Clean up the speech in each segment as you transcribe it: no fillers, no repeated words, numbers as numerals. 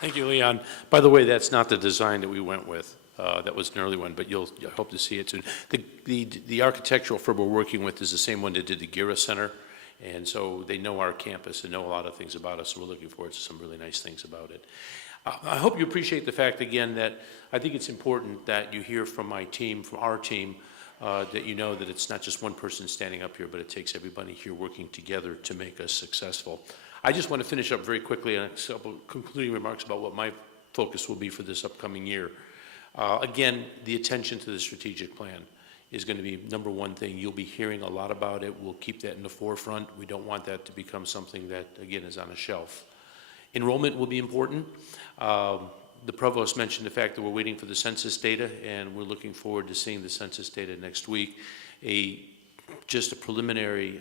Thank you, Leon. By the way, that's not the design that we went with. That was an early one, but you'll hope to see it soon. The architectural firm we're working with is the same one that did the Gira Center, and so they know our campus and know a lot of things about us, and we're looking forward to some really nice things about it. I hope you appreciate the fact, again, that I think it's important that you hear from my team, from our team, that you know that it's not just one person standing up here, but it takes everybody here working together to make us successful. I just want to finish up very quickly on a couple concluding remarks about what my focus will be for this upcoming year. Again, the attention to the strategic plan is going to be number one thing. You'll be hearing a lot about it. We'll keep that in the forefront. We don't want that to become something that, again, is on a shelf. Enrollment will be important. The provost mentioned the fact that we're waiting for the census data, and we're looking forward to seeing the census data next week. Just a preliminary,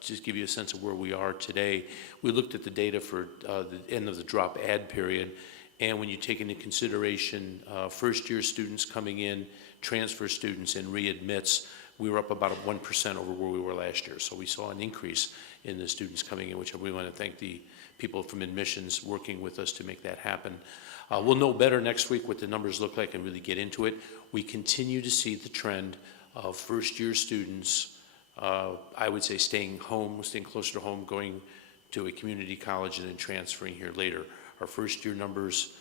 just give you a sense of where we are today. We looked at the data for the end of the drop add period, and when you take into consideration first-year students coming in, transfer students, and readmits, we were up about 1% over where we were last year. So we saw an increase in the students coming in, which we want to thank the people from admissions working with us to make that happen. We'll know better next week what the numbers look like and really get into it. We continue to see the trend of first-year students, I would say staying home, staying closer to home, going to a community college and then transferring here later. Our first-year numbers,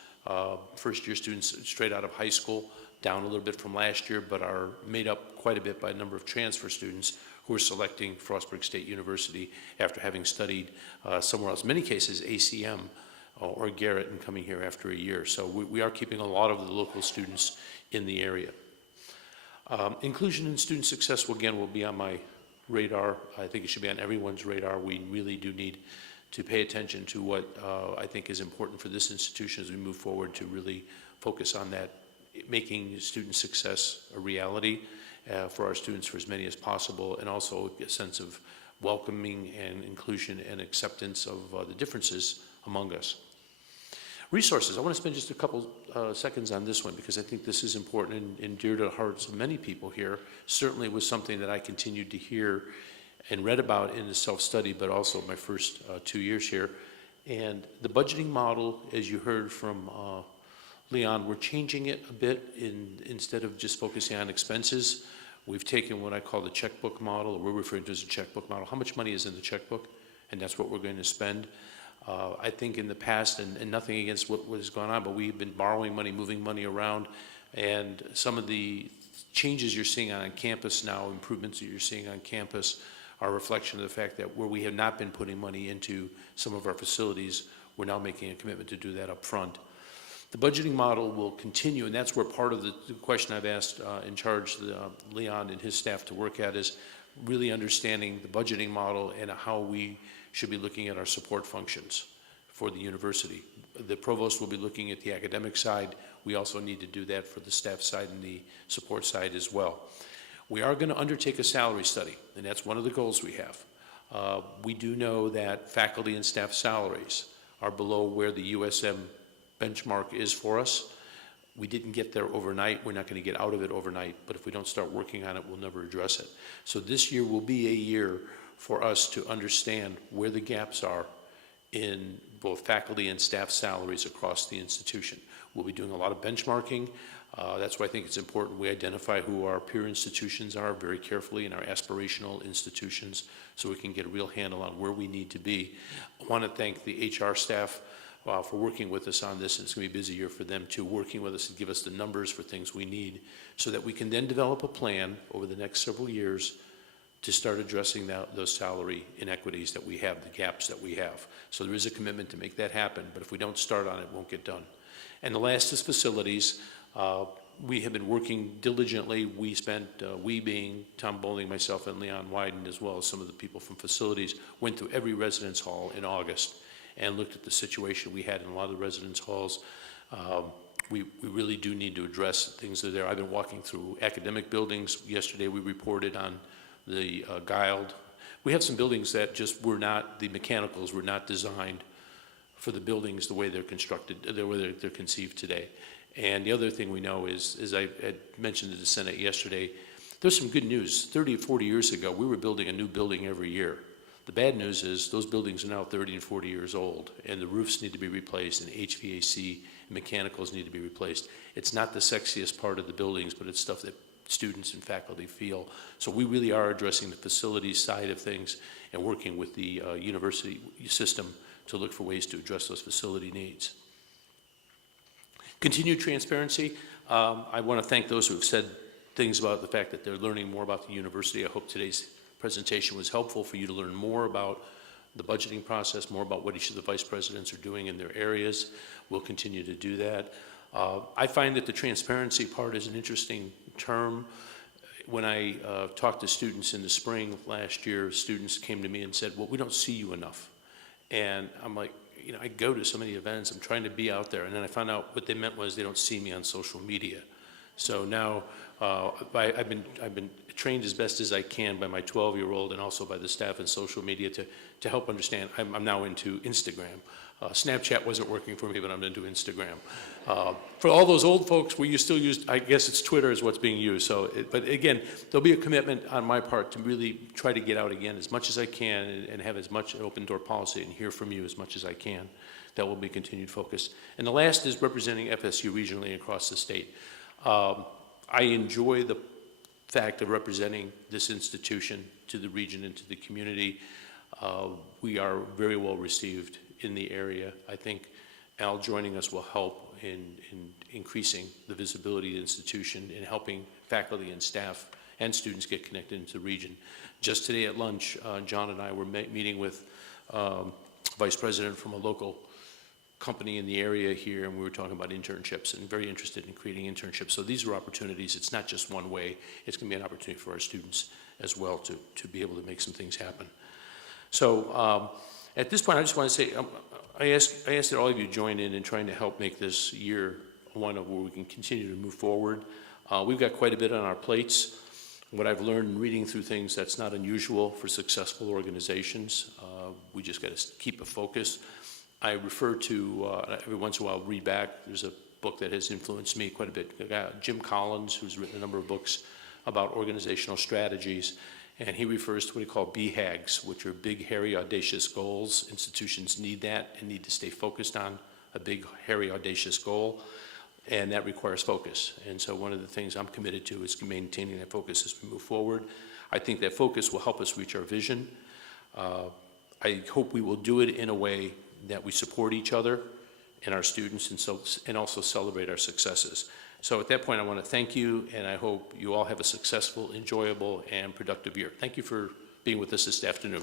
first-year students straight out of high school, down a little bit from last year, but are made up quite a bit by a number of transfer students who are selecting Frostburg State University after having studied somewhere else. In many cases, ACM or Garrett, and coming here after a year. So we are keeping a lot of the local students in the area. Inclusion and student success, again, will be on my radar. I think it should be on everyone's radar. We really do need to pay attention to what I think is important for this institution as we move forward to really focus on that, making student success a reality for our students, for as many as possible, and also a sense of welcoming and inclusion and acceptance of the differences among us. Resources. I want to spend just a couple seconds on this one because I think this is important and dear to the hearts of many people here. Certainly was something that I continued to hear and read about in the self-study, but also my first 2 years here. And the budgeting model, as you heard from Leon, we're changing it a bit instead of just focusing on expenses. We've taken what I call the checkbook model, or we're referring to as a checkbook model. How much money is in the checkbook? And that's what we're going to spend. I think in the past, and nothing against what has gone on, but we've been borrowing money, moving money around, and some of the changes you're seeing on campus now, improvements that you're seeing on campus, are a reflection of the fact that where we have not been putting money into some of our facilities, we're now making a commitment to do that up front. The budgeting model will continue, and that's where part of the question I've asked in charge Leon and his staff to work at is really understanding the budgeting model and how we should be looking at our support functions for the university. The provost will be looking at the academic side. We also need to do that for the staff side and the support side as well. We are going to undertake a salary study, and that's one of the goals we have. We do know that faculty and staff salaries are below where the USM benchmark is for us. We didn't get there overnight. We're not going to get out of it overnight, but if we don't start working on it, we'll never address it. So this year will be a year for us to understand where the gaps are in both faculty and staff salaries across the institution. We'll be doing a lot of benchmarking. That's why I think it's important we identify who our peer institutions are very carefully and our aspirational institutions so we can get a real handle on where we need to be. I want to thank the HR staff for working with us on this, and it's going to be a busy year for them too, working with us to give us the numbers for things we need so that we can then develop a plan over the next several years to start addressing those salary inequities that we have, the gaps that we have. So there is a commitment to make that happen, but if we don't start on it, it won't get done. And the last is facilities. We have been working diligently. We being Tom Bowling, myself, and Leon Wyden, as well as some of the people from facilities, went through every residence hall in August and looked at the situation we had in a lot of the residence halls. We really do need to address things that are there. I've been walking through academic buildings. Yesterday we reported on the Guild. We have some buildings that just were not, the mechanicals were not designed for the buildings the way they're constructed, the way they're conceived today. And the other thing we know is, as I had mentioned to the Senate yesterday, there's some good news. 30 or 40 years ago, we were building a new building every year. The bad news is those buildings are now 30 and 40 years old, and the roofs need to be replaced, and HVAC and mechanicals need to be replaced. It's not the sexiest part of the buildings, but it's stuff that students and faculty feel. So we really are addressing the facilities side of things and working with the university system to look for ways to address those facility needs. Continued transparency. I want to thank those who have said things about the fact that they're learning more about the university. I hope today's presentation was helpful for you to learn more about the budgeting process, more about what each of the vice presidents are doing in their areas. We'll continue to do that. I find that the transparency part is an interesting term. When I talked to students in the spring last year, students came to me and said, well, we don't see you enough. And I'm like, you know, I go to so many events, I'm trying to be out there. And then I found out what they meant was they don't see me on social media. So now I've been trained as best as I can by my 12-year-old and also by the staff in social media to help understand. I'm now into Instagram. Snapchat wasn't working for me, but I'm into Instagram. For all those old folks, where you still use, I guess it's Twitter is what's being used. So, but again, there'll be a commitment on my part to really try to get out again as much as I can and have as much an open door policy and hear from you as much as I can. That will be continued focus. And the last is representing FSU regionally across the state. I enjoy the fact of representing this institution to the region and to the community. We are very well received in the area. I think Al joining us will help in increasing the visibility of the institution and helping faculty and staff and students get connected into the region. Just today at lunch, John and I were meeting with vice president from a local company in the area here, and we were talking about internships and very interested in creating internships. So these are opportunities. It's not just one way. It's going to be an opportunity for our students as well to be able to make some things happen. So at this point, I just want to say, I ask that all of you join in trying to help make this year one of where we can continue to move forward. We've got quite a bit on our plates. What I've learned in reading through things, that's not unusual for successful organizations. We just got to keep a focus. I refer to, every once in a while, read back. There's a book that has influenced me quite a bit. Jim Collins, who's written a number of books about organizational strategies, and he refers to what he called BHAGs, which are big, hairy, audacious goals. Institutions need that and need to stay focused on a big, hairy, audacious goal, and that requires focus. And so one of the things I'm committed to is maintaining that focus as we move forward. I think that focus will help us reach our vision. I hope we will do it in a way that we support each other and our students and also celebrate our successes. So at that point, I want to thank you, and I hope you all have a successful, enjoyable, and productive year. Thank you for being with us this afternoon.